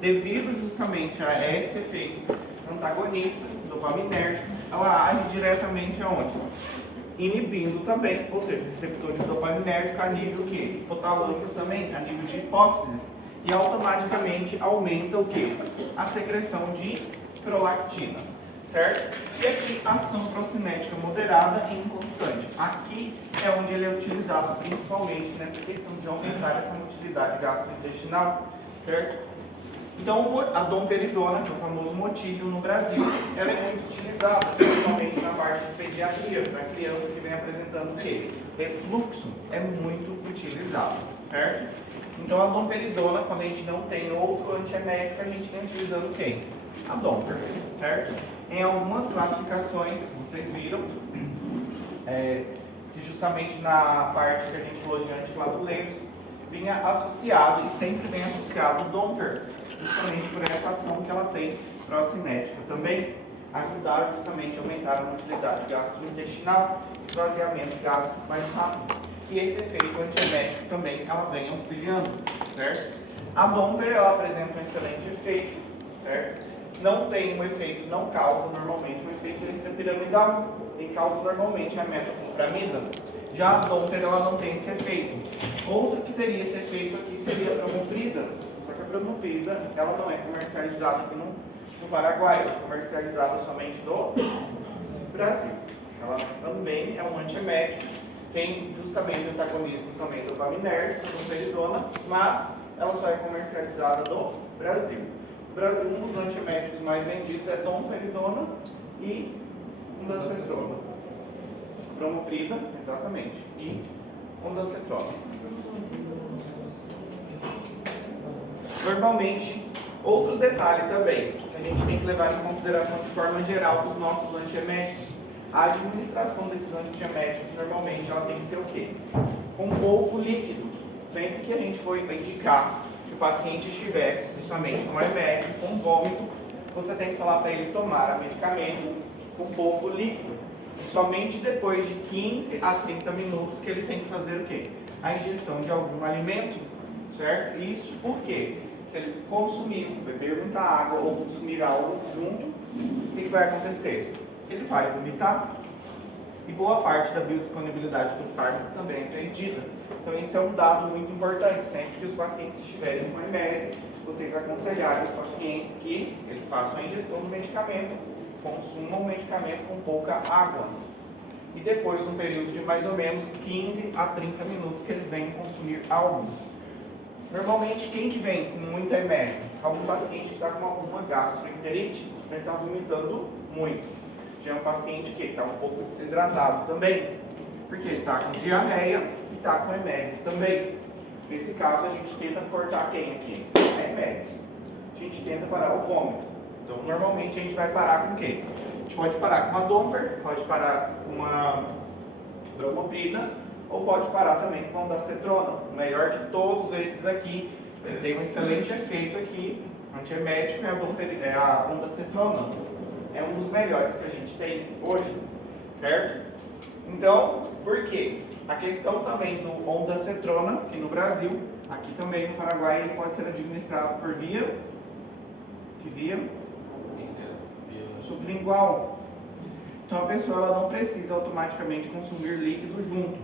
devido justamente a esse efeito antagonista, dopaminérgico, ela age diretamente aonde? Inibindo também, ou seja, receptores dopaminérgicos a nível que? Hipotalâmico também, a nível de hipófises, e automaticamente aumenta o que? A secreção de prolactina, certo? E aqui, ação procinética moderada e inconstante. Aqui é onde ele é utilizado principalmente nessa questão de aumentar essa motilidade gastrointestinal, certo? Então, a domperidona, que é o famoso motílio no Brasil, ela é muito utilizada, principalmente na parte de pediatria, para criança que vem apresentando o quê? Refluxo, é muito utilizado, certo? Então, a domperidona, quando a gente não tem outro antiemético, a gente vem utilizando quem? A domper, certo? Em algumas classificações, vocês viram, que justamente na parte que a gente falou de antiflatulentos, vinha associado e sempre vem associado o domper, justamente por essa ação que ela tem procinética também, ajudar justamente a aumentar a motilidade gastrointestinal, esvaziamento gástrico mais rápido. E esse efeito antiemético também ela vem auxiliando, certo? A domper ela apresenta um excelente efeito, certo? Não tem um efeito, não causa normalmente um efeito extrapiramidal, quem causa normalmente é a metoclopramida. Já a domper ela não tem esse efeito. Outro que teria esse efeito aqui seria a bromoprida. Só que a bromoprida ela não é comercializada aqui no Paraguai, ela é comercializada somente no Brasil. Ela também é um antiemético, tem justamente o antagonismo também dopaminérgico, domperidona, mas ela só é comercializada no Brasil. No Brasil, um dos antieméticos mais vendidos é domperidona e ondansetrona. Bromoprida, exatamente, e ondansetrona. Normalmente, outro detalhe também, que a gente tem que levar em consideração de forma geral dos nossos antieméticos, a administração desses antieméticos, normalmente, ela tem que ser o quê? Com pouco líquido. Sempre que a gente for indicar que o paciente estiver justamente com MS, com vômito, você tem que falar para ele tomar o medicamento com pouco líquido. E somente depois de 15 a 30 minutos que ele tem que fazer o quê? A ingestão de algum alimento, certo? Isso por quê? Se ele consumir, beber muita água ou consumir algo junto, o que vai acontecer? Ele vai vomitar e boa parte da biodisponibilidade do fármaco também é perdida. Então isso é um dado muito importante. Sempre que os pacientes estiverem com MS, vocês aconselharem os pacientes que eles façam a ingestão do medicamento, consumam o medicamento com pouca água. E depois, um período de mais ou menos 15 a 30 minutos que eles venham consumir algo. Normalmente, quem que vem com muita MS? Algum paciente que está com alguma gastroenterite, ele está vomitando muito. Já é um paciente que está um pouco desidratado também, porque ele está com diarreia e está com MS também. Nesse caso, a gente tenta cortar quem aqui? A MS. A gente tenta parar o vômito. Então, normalmente, a gente vai parar com quem? A gente pode parar com uma domper, pode parar com uma bromoprida, ou pode parar também com a ondansetrona. O melhor de todos esses aqui, tem um excelente efeito aqui, antiemético, é a ondansetrona. É um dos melhores que a gente tem hoje, certo? Então, por quê? A questão também do ondansetrona, que no Brasil, aqui também no Paraguai, ele pode ser administrado por via sublingual. Então a pessoa ela não precisa automaticamente consumir líquido junto.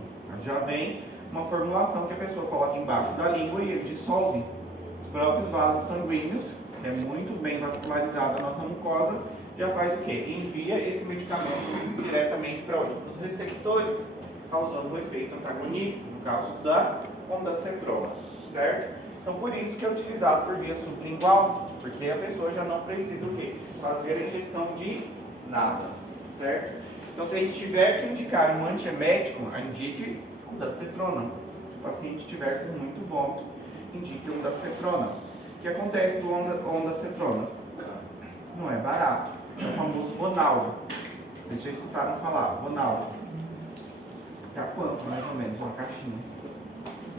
Já vem uma formulação que a pessoa coloca embaixo da língua e ele dissolve. Os próprios vasos sanguíneos, que é muito bem vascularizada a nossa mucosa, já faz o quê? Envia esse medicamento diretamente para onde? Para os receptores, causando um efeito antagonista, no caso da ondansetrona, certo? Então por isso que é utilizado por via sublingual, porque a pessoa já não precisa o quê? Fazer a ingestão de nada, certo? Então se a gente tiver que indicar um antiemético, indique ondansetrona. Se o paciente estiver com muito vômito, indique ondansetrona. O que acontece do ondansetrona? Não é barato. É o famoso Vonaldo. Vocês já escutaram falar, Vonaldo. Tá quanto, mais ou menos, uma caixinha?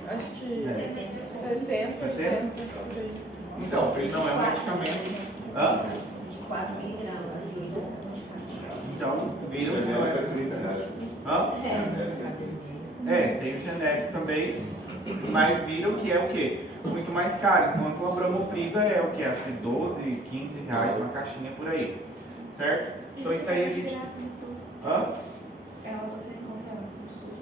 Acho que 70, 80, por aí. Então, ele não é um medicamento. Hã? De 4 miligramas, ajuda. Então, vira R$30. Hã? É. Tem o genérico também. mas viram que é o quê? Muito mais caro, enquanto a bromoprida é o que? Acho que 12, 15 reais uma caixinha por aí, certo? Então isso aí a gente... Hã? Ela você encontra no SUS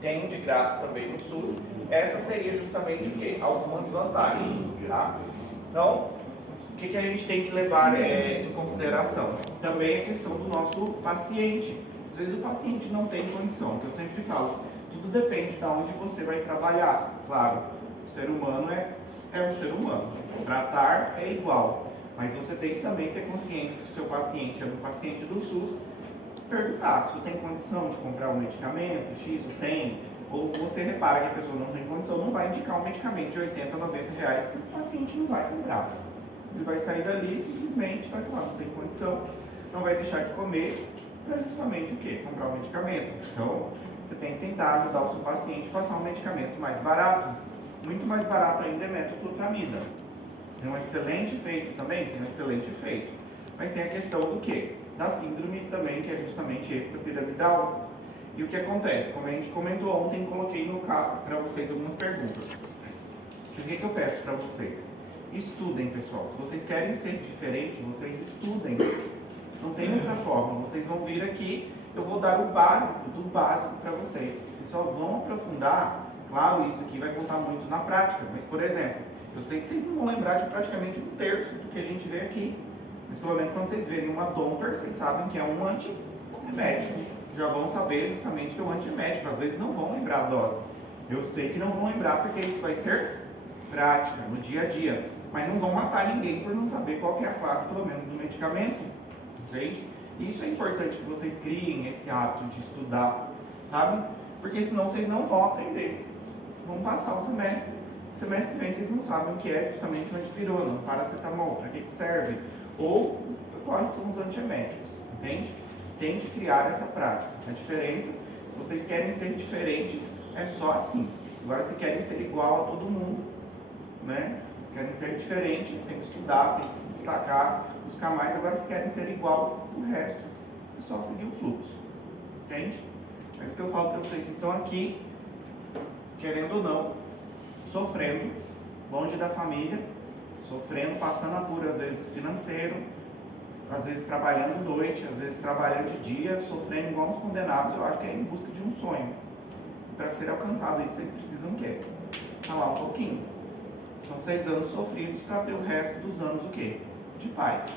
Tem de graça também no SUS. Essa seria justamente o quê? Algumas vantagens, tá? Então, o que a gente tem que levar em consideração? Também a questão do nosso paciente. Às vezes o paciente não tem condição, que eu sempre falo, tudo depende de onde você vai trabalhar. Claro, o ser humano é um ser humano, tratar é igual, mas você tem que também ter consciência se o seu paciente é um paciente do SUS, perguntar se tem condição de comprar um medicamento, X ou tem, ou você repara que a pessoa não tem condição, não vai indicar um medicamento de 80, 90 reais que o paciente não vai comprar. Ele vai sair dali e simplesmente vai falar, não tem condição, não vai deixar de comer, para justamente o quê? Comprar um medicamento. Então, você tem que tentar ajudar o seu paciente a passar um medicamento mais barato. Muito mais barato ainda é metoclopramida. Tem um excelente efeito também, tem um excelente efeito. Mas tem a questão do quê? Da síndrome também, que é justamente extrapiramidal. E o que acontece? Como a gente comentou ontem, coloquei no carro para vocês algumas perguntas. O que eu peço para vocês? Estudem, pessoal. Se vocês querem ser diferentes, vocês estudem. Não tem outra forma. Vocês vão vir aqui, eu vou dar o básico do básico para vocês. Vocês só vão aprofundar. Claro, isso aqui vai contar muito na prática. Mas, por exemplo, eu sei que vocês não vão lembrar de praticamente 1/3 do que a gente vê aqui. Mas, pelo menos, quando vocês verem uma Domper, vocês sabem que é um antiemético. Já vão saber justamente que é um antiemético. Às vezes não vão lembrar a dose. Eu sei que não vão lembrar porque isso vai ser prática, no dia a dia. Mas não vão matar ninguém por não saber qual que é a classe, pelo menos, do medicamento. Entende? Isso é importante que vocês criem esse hábito de estudar, sabe? Porque senão vocês não vão aprender. Vão passar o semestre. Semestre que vem vocês não sabem o que é justamente o antipirona, o paracetamol, para que serve, ou quais são os antieméticos, entende? Tem que criar essa prática. A diferença, se vocês querem ser diferentes, é só assim. Agora, se querem ser igual a todo mundo, né? Se querem ser diferente, tem que estudar, tem que se destacar, buscar mais. Agora, se querem ser igual o resto, é só seguir o fluxo, entende? Mas o que eu falo para vocês estão aqui, querendo ou não, sofrendo, longe da família, sofrendo, passando apuro, às vezes financeiro, às vezes trabalhando noite, às vezes trabalhando de dia, sofrendo igual uns condenados. Eu acho que é em busca de um sonho. Para ser alcançado isso, vocês precisam o quê? Falar um pouquinho. São 6 anos sofridos para ter o resto dos anos o quê? De paz.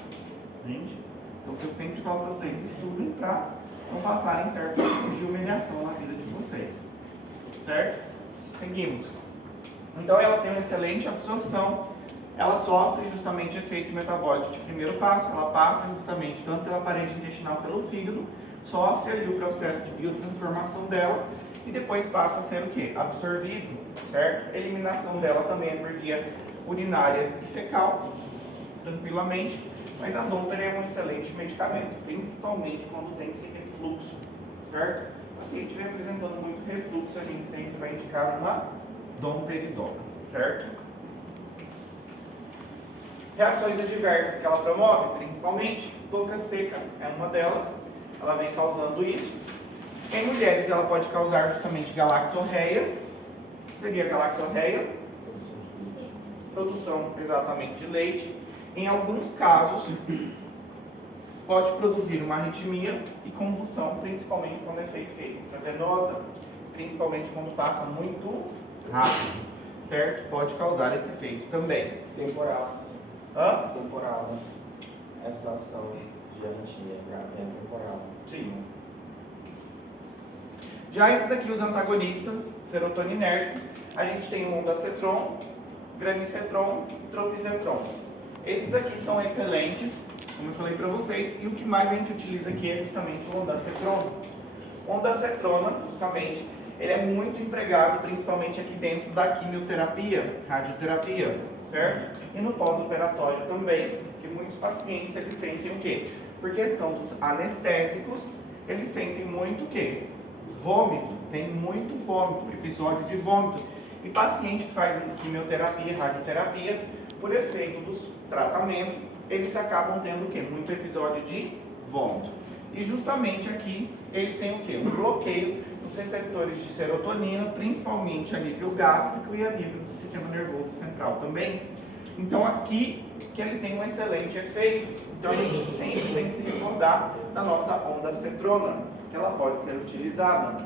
Entende? Então, o que eu sempre falo para vocês, estudem para não passarem certos tipos de humilhação na vida de vocês. Certo? Seguimos. Então, ela tem uma excelente absorção. Ela sofre justamente efeito metabólico de primeiro passo. Ela passa justamente tanto pela parede intestinal pelo fígado, sofre ali o processo de biotransformação dela e depois passa a ser o quê? Absorvido, certo? A eliminação dela também é por via urinária e fecal, tranquilamente. Mas a Domper é um excelente medicamento, principalmente quando tem esse refluxo, certo? Se o paciente vem apresentando muito refluxo, a gente sempre vai indicar uma domperidona, certo? Reações adversas que ela promove, principalmente, boca seca é uma delas, ela vem causando isso. Em mulheres, ela pode causar justamente galactorreia, que seria galactorreia? Produção, exatamente, de leite. Em alguns casos, pode produzir uma arritmia e convulsão, principalmente quando é feita intravenosa, principalmente quando passa muito rápido, certo? Pode causar esse efeito também. Temporal. Hã? Temporal, né? Essa ação de arritmia é temporal. Sim. Já esses aqui, os antagonistas, serotoninérgico, a gente tem o ondansetron, granicetron, tropizetron. Esses aqui são excelentes, como eu falei para vocês, e o que mais a gente utiliza aqui é justamente o ondansetron. O ondansetrona, justamente, ele é muito empregado, principalmente aqui dentro da quimioterapia, radioterapia, certo? E no pós-operatório também, que muitos pacientes, eles sentem o quê? Por questão dos anestésicos, eles sentem muito o quê? Vômito, tem muito vômito, episódio de vômito. E paciente que faz quimioterapia, radioterapia, por efeito dos tratamentos, eles acabam tendo o quê? Muito episódio de vômito. E justamente aqui, ele tem o quê? Um bloqueio no os receptores de serotonina, principalmente a nível gástrico e a nível do sistema nervoso central também. Então aqui que ele tem um excelente efeito. Então a gente sempre tem que se recordar da nossa ondansetrona, que ela pode ser utilizada,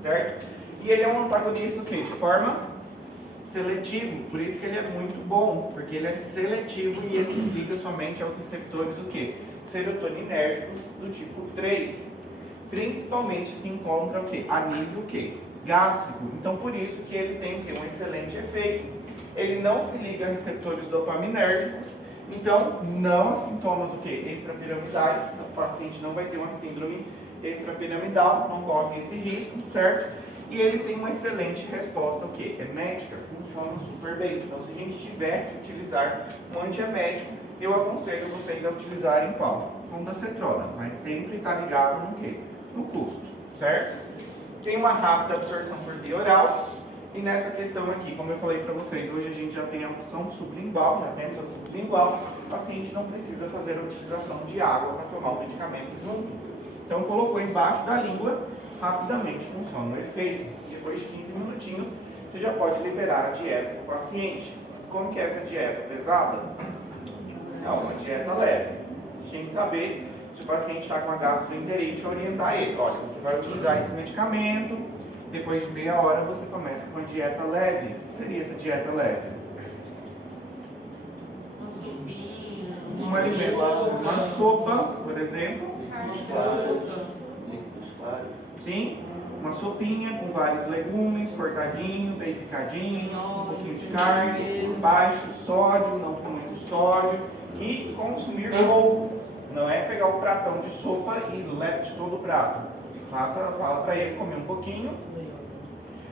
certo? E ele é um antagonista o quê? De forma seletivo, por isso que ele é muito bom, porque ele é seletivo e ele se liga somente aos receptores o quê? Serotoninérgicos do tipo 3. Principalmente se encontra o quê? A nível o quê? Gástrico. Então por isso que ele tem o quê? Um excelente efeito. Ele não se liga a receptores dopaminérgicos, então não há sintomas o quê? Extrapiramidais, o paciente não vai ter uma síndrome extrapiramidal, não corre esse risco, certo? E ele tem uma excelente resposta, o quê? Médica, funciona super bem. Então se a gente tiver que utilizar um antiemético, eu aconselho vocês a utilizarem qual? Ondansetrona, mas sempre está ligado no quê? No custo, certo? Tem uma rápida absorção por via oral. E nessa questão aqui, como eu falei para vocês, hoje a gente já tem a opção sublingual, já temos a sublingual, o paciente não precisa fazer a utilização de água para tomar o medicamento junto. Então colocou embaixo da língua, rapidamente funciona o efeito. Depois de 15 minutinhos, você já pode liberar a dieta para o paciente. Como que é essa dieta? Pesada? Não, uma dieta leve. Tem que saber se o paciente está com a gastroenterite, orientar ele. Olha, você vai utilizar esse medicamento, depois de meia hora você começa com a dieta leve. O que seria essa dieta leve? Uma sopinha, Uma sopa, por exemplo. Sim, uma sopinha com vários legumes, cortadinho, bem picadinho, um pouquinho de carne, baixo sódio, não com muito sódio, e consumir pouco. Não é pegar o pratão de sopa e leve todo o prato. Fala para ele comer um pouquinho,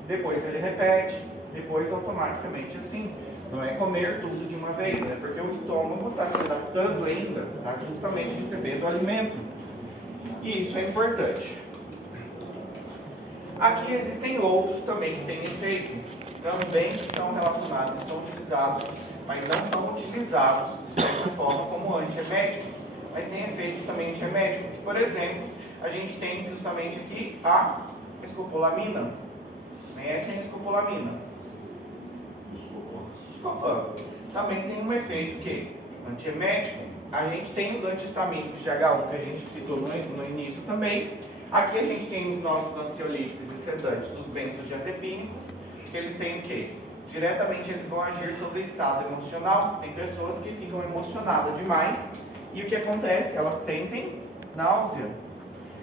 depois ele repete, depois automaticamente assim. Não é comer tudo de uma vez, né? Porque o estômago está se adaptando ainda, está justamente recebendo o alimento. E isso é importante. Aqui existem outros também que têm efeito, também estão relacionados e são utilizados, mas não são utilizados de certa forma como antieméticos, mas tem efeitos também antieméticos. Por exemplo, a gente tem justamente aqui a escopolamina. Conhecem a escopolamina? Escofan. Também tem um efeito que antiemético. A gente tem os antihistamínicos de H1 que a gente citou no início também. Aqui a gente tem os nossos ansiolíticos e sedantes, os benzodiazepínicos, que eles têm o quê? Diretamente eles vão agir sobre o estado emocional. Tem pessoas que ficam emocionadas demais e o que acontece? Elas sentem náusea.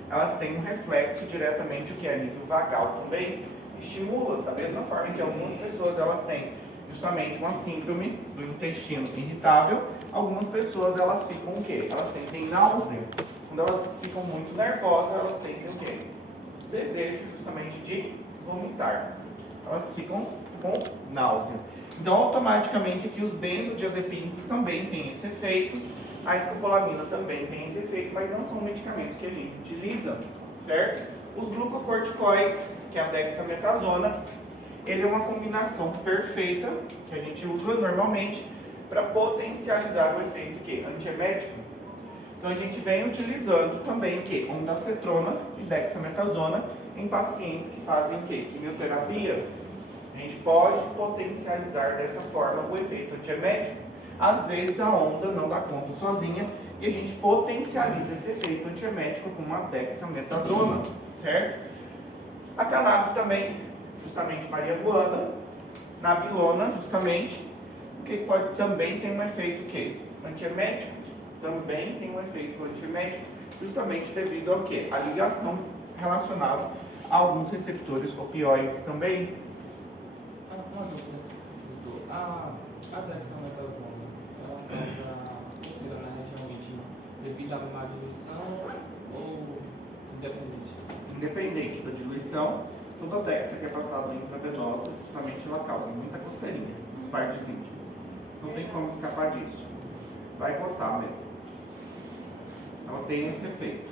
Elas têm um reflexo diretamente, o que é a nível vagal também, estimula, da mesma forma que algumas pessoas elas têm justamente uma síndrome do intestino irritável, algumas pessoas elas ficam o quê? Elas sentem náusea. Quando elas ficam muito nervosas, elas sentem o quê? Desejo justamente de vomitar. Elas ficam com náusea. Então, automaticamente aqui os benzodiazepínicos também têm esse efeito, a escopolamina também tem esse efeito, mas não são medicamentos que a gente utiliza, certo? Os glucocorticoides, que é a dexametasona, ele é uma combinação perfeita que a gente usa normalmente para potencializar o efeito que antiemético. Então a gente vem utilizando também o que? Ondansetrona e dexametasona em pacientes que fazem o que? Quimioterapia. A gente pode potencializar dessa forma o efeito antiemético. Às vezes a onda não dá conta sozinha e a gente potencializa esse efeito antiemético com uma dexametasona, certo? A cannabis também, justamente marihuana, nabilona, justamente, que pode também ter um efeito que? Antiemético, também tem um efeito antiemético, justamente devido ao que? A ligação relacionada a alguns receptores opioides também. Uma dúvida, doutor. A dexametasona, ela causa coceira na região íntima devido à má diluição ou independente? Independente da diluição, toda dexa que é passada intravenosa, justamente ela causa muita coceirinha nas partes íntimas. Não tem como escapar disso. Vai coçar mesmo. Ela tem esse efeito.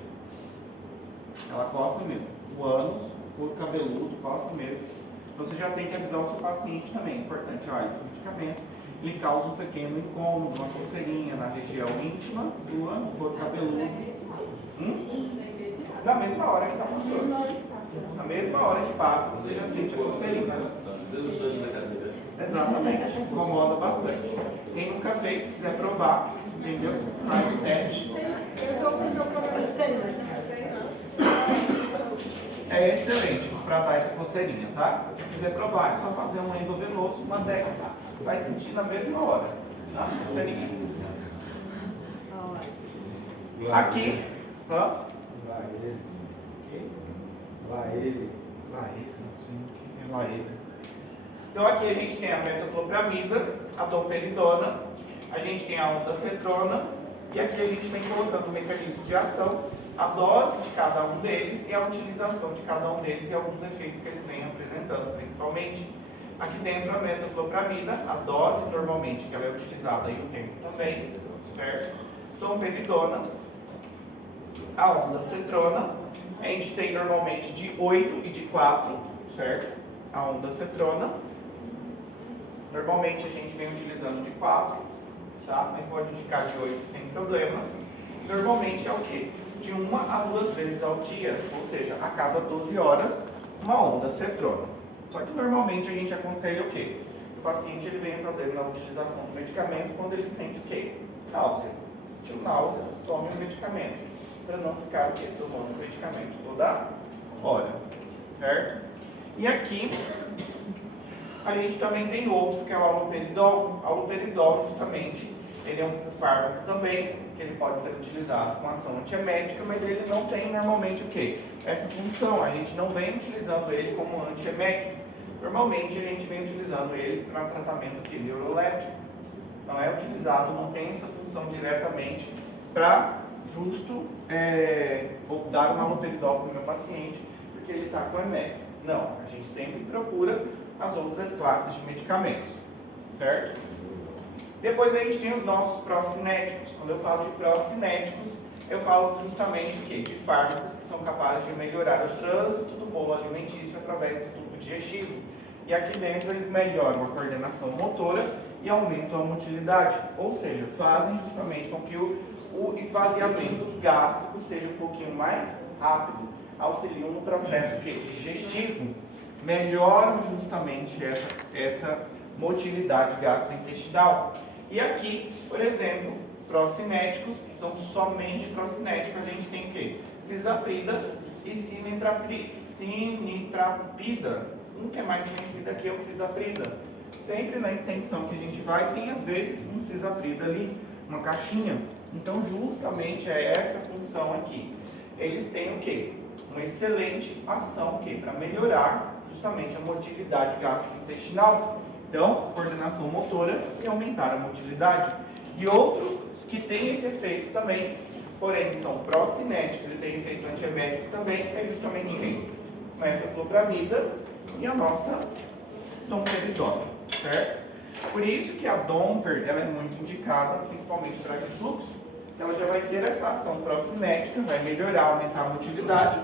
Ela coça mesmo. O ânus, o couro cabeludo, coça mesmo. Você já tem que avisar o seu paciente também. É importante, olha, esse medicamento ele causa um pequeno incômodo, uma coceirinha na região íntima, do ânus, couro cabeludo. Na mesma hora que está passando. Na mesma hora que passa, você já sente a coceirinha. Exatamente, incomoda bastante. Quem nunca fez, se quiser provar, entendeu? Faz o teste. É excelente para dar essa coceirinha, tá? Se quiser provar, é só fazer um endovenoso, uma dex, vai sentir na mesma hora, tá? Coceirinha. Aqui, ó. Então aqui a gente tem a metoclopramida, a domperidona, a gente tem a ondansetrona e aqui a gente vem colocando o mecanismo de ação, a dose de cada um deles e a utilização de cada um deles e alguns efeitos que eles vêm apresentando, principalmente. Aqui dentro a metoclopramida, a dose normalmente que ela é utilizada e o tempo também, certo? Domperidona, a ondansetrona, a gente tem normalmente de 8 e de 4, certo? A ondansetrona. Normalmente a gente vem utilizando de 4, tá? Mas pode indicar de 8 sem problemas. Normalmente é o quê? De 1 a 2 vezes ao dia, ou seja, a cada 12 horas, uma ondansetrona. Só que normalmente a gente aconselha o quê? O paciente ele vem fazendo a utilização do medicamento quando ele sente o quê? Náusea. Se náusea, tome o medicamento. Para não ficar o quê? Tomando o medicamento toda hora. Certo? E aqui a gente também tem outro que é o haloperidol. O haloperidol justamente ele é um fármaco também que ele pode ser utilizado com ação antiemética, mas ele não tem normalmente o quê? Essa função. A gente não vem utilizando ele como antiemético. Normalmente a gente vem utilizando ele para tratamento aqui neuroléptico. Não é utilizado, não tem essa função diretamente para justo vou dar um haloperidol para o meu paciente porque ele está com MS. Não, a gente sempre procura as outras classes de medicamentos, certo? Depois a gente tem os nossos procinéticos. Quando eu falo de procinéticos, eu falo justamente o quê? De fármacos que são capazes de melhorar o trânsito do bolo alimentício através do tubo digestivo. E aqui dentro eles melhoram a coordenação motora e aumentam a motilidade, ou seja, fazem justamente com que o esvaziamento gástrico seja um pouquinho mais rápido, auxiliam no processo digestivo, melhoram justamente essa motilidade gastrointestinal. E aqui, por exemplo, procinéticos, que são somente procinéticos, a gente tem o quê? Cisaprida e sinitrapida. Um que é mais conhecido aqui é o cisaprida. Sempre na extensão que a gente vai, tem às vezes um cisaprida ali, uma caixinha. Então, justamente é essa função aqui. Eles têm o quê? Uma excelente ação para melhorar justamente a motilidade gastrointestinal. Então, coordenação motora e aumentar a motilidade. E outros que têm esse efeito também, porém são procinéticos e têm efeito antiemético também, é justamente quem? Metoclopramida e a nossa domperidona, certo? Por isso que a Domper ela é muito indicada, principalmente para refluxo. Ela já vai ter essa ação procinética, vai melhorar, aumentar a motilidade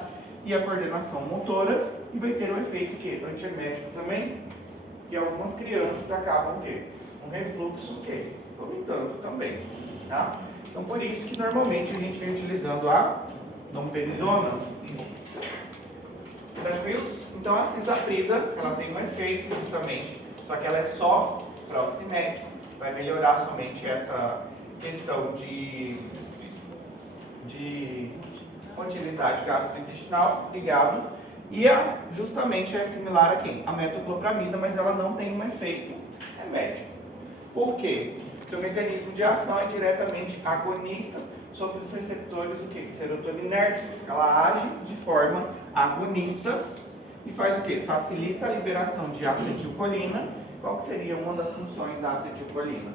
e a coordenação motora e vai ter um efeito antiemético também, que algumas crianças acabam com refluxo vomitando também, tá? Então por isso que normalmente a gente vem utilizando a domperidona. Tranquilos? Então a cisaprida, ela tem um efeito justamente, só que ela é só procinética, vai melhorar somente essa questão de motilidade gastrointestinal, ligado, e justamente é similar a quem? A metoclopramida, mas ela não tem um efeito remédio. Por quê? Seu mecanismo de ação é diretamente agonista sobre os receptores serotoninérgicos. Ela age de forma agonista e faz o quê? Facilita a liberação de acetilcolina. Qual que seria uma das funções da acetilcolina?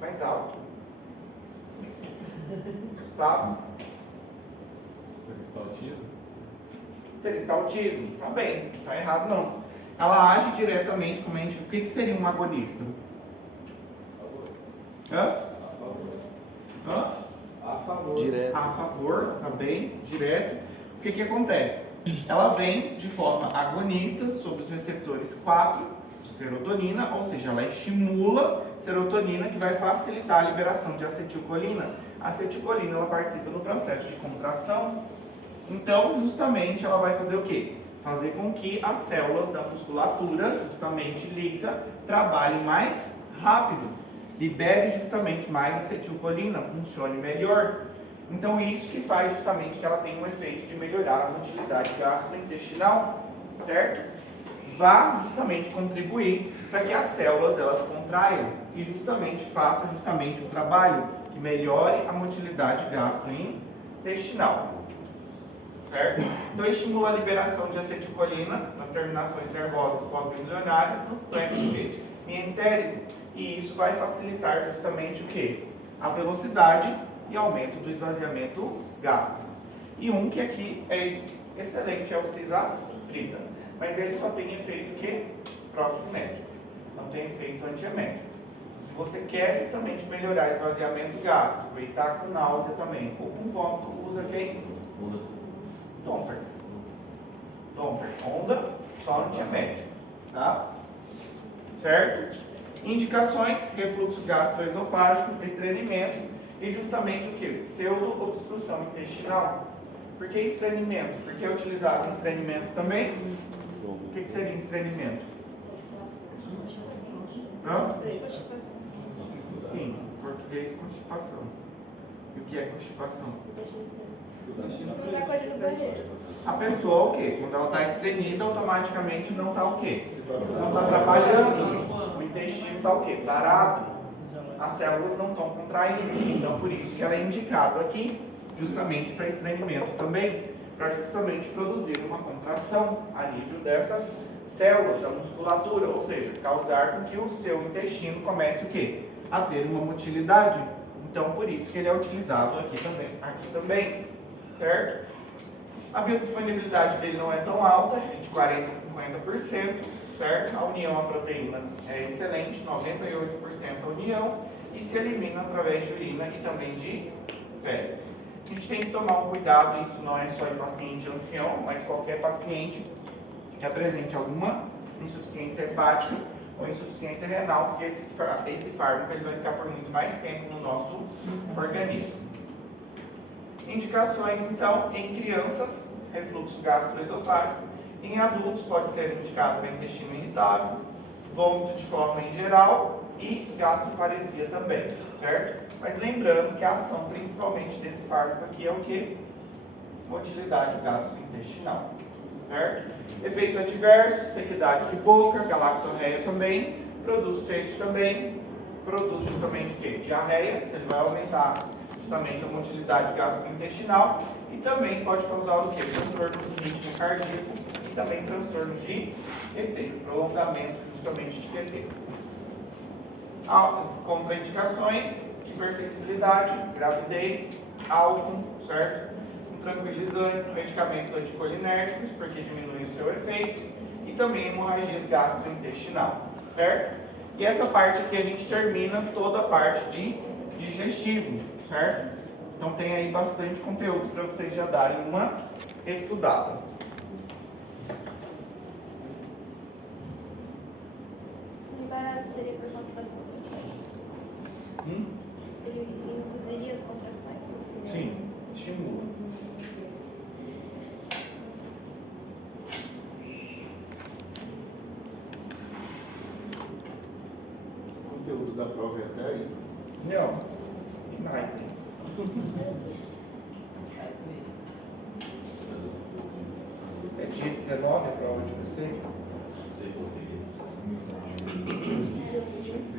Mais alto. Gustavo? Peristaltismo. Tá bem, tá errado não. Ela age diretamente, como a gente... O que seria um agonista? A favor. Direto. A favor, tá bem, direto. O que acontece? Ela vem de forma agonista sobre os receptores 4 de serotonina, ou seja, ela estimula serotonina, que vai facilitar a liberação de acetilcolina. A acetilcolina, ela participa no processo de contração, então, justamente, ela vai fazer o quê? Fazer com que as células da musculatura, justamente lisa, trabalhem mais rápido, libere justamente mais acetilcolina, funcione melhor. Então, isso que faz justamente que ela tenha um efeito de melhorar a motilidade gastrointestinal, certo? Vá justamente contribuir para que as células elas contraiam e justamente faça justamente o trabalho que melhore a motilidade gastrointestinal, certo? Então estimula a liberação de acetilcolina nas terminações nervosas pós-ganglionares no plexo mientérico e isso vai facilitar justamente o que? A velocidade e aumento do esvaziamento gástrico. E um que aqui é excelente é o cisaprida. Mas ele só tem efeito que procinético, não tem efeito antiemético. Se você quer justamente melhorar esvaziamento gástrico e está com náusea também, ou com vômito, usa quem? Domper. Onda, só antiemético, tá? Certo? Indicações, refluxo gastroesofágico, estranimento e justamente o que? Pseudo-obstrução intestinal. Por que estranimento? Porque é utilizado em estranimento também. O que seria estranimento? Não? Sim, em português, constipação. E o que é constipação? Não dá coisa no banheiro. A pessoa, o quê? Quando ela está estrenida, automaticamente não está o quê? Não está trabalhando. O intestino está o quê? Parado. As células não estão contraindo. Então, por isso que ela é indicado aqui, justamente para estranimento também, para justamente produzir uma contração a nível dessas células da musculatura, ou seja, causar com que o seu intestino comece o quê? A ter uma motilidade. Então, por isso que ele é utilizado aqui também, certo? A biodisponibilidade dele não é tão alta, de 40% a 50%, certo? A união à proteína é excelente, 98% a união, e se elimina através de urina e também de fezes. A gente tem que tomar um cuidado, isso não é só em paciente ancião, mas qualquer paciente que apresente alguma insuficiência hepática ou insuficiência renal, porque esse fármaco ele vai ficar por muito mais tempo no nosso organismo. Indicações, então, em crianças, refluxo gastroesofágico, em adultos pode ser indicado para intestino irritável, vômito de forma em geral e gastroparesia também, certo? Mas lembrando que a ação principalmente desse fármaco aqui é o que? Motilidade gastrointestinal, certo? Efeito adverso, sequidade de boca, galactorreia também, produz sede também, produz justamente o que? Diarreia, se ele vai aumentar justamente a motilidade gastrointestinal e também pode causar o que? Transtornos do ritmo cardíaco e também transtornos de QT, prolongamento justamente de QT. As contraindicações, hipersensibilidade, gravidez, álcool, certo? Tranquilizantes, medicamentos anticolinérgicos, porque diminui o seu efeito, e também hemorragias gastrointestinal, certo? E essa parte aqui a gente termina toda a parte de digestivo, certo? Então tem aí bastante conteúdo para vocês já darem uma estudada. O embaraço seria por conta das contrações? Ele induziria as contrações? Sim, estimula. O conteúdo da prova é até aí? Não, e mais, né? É dia 19 a prova de vocês?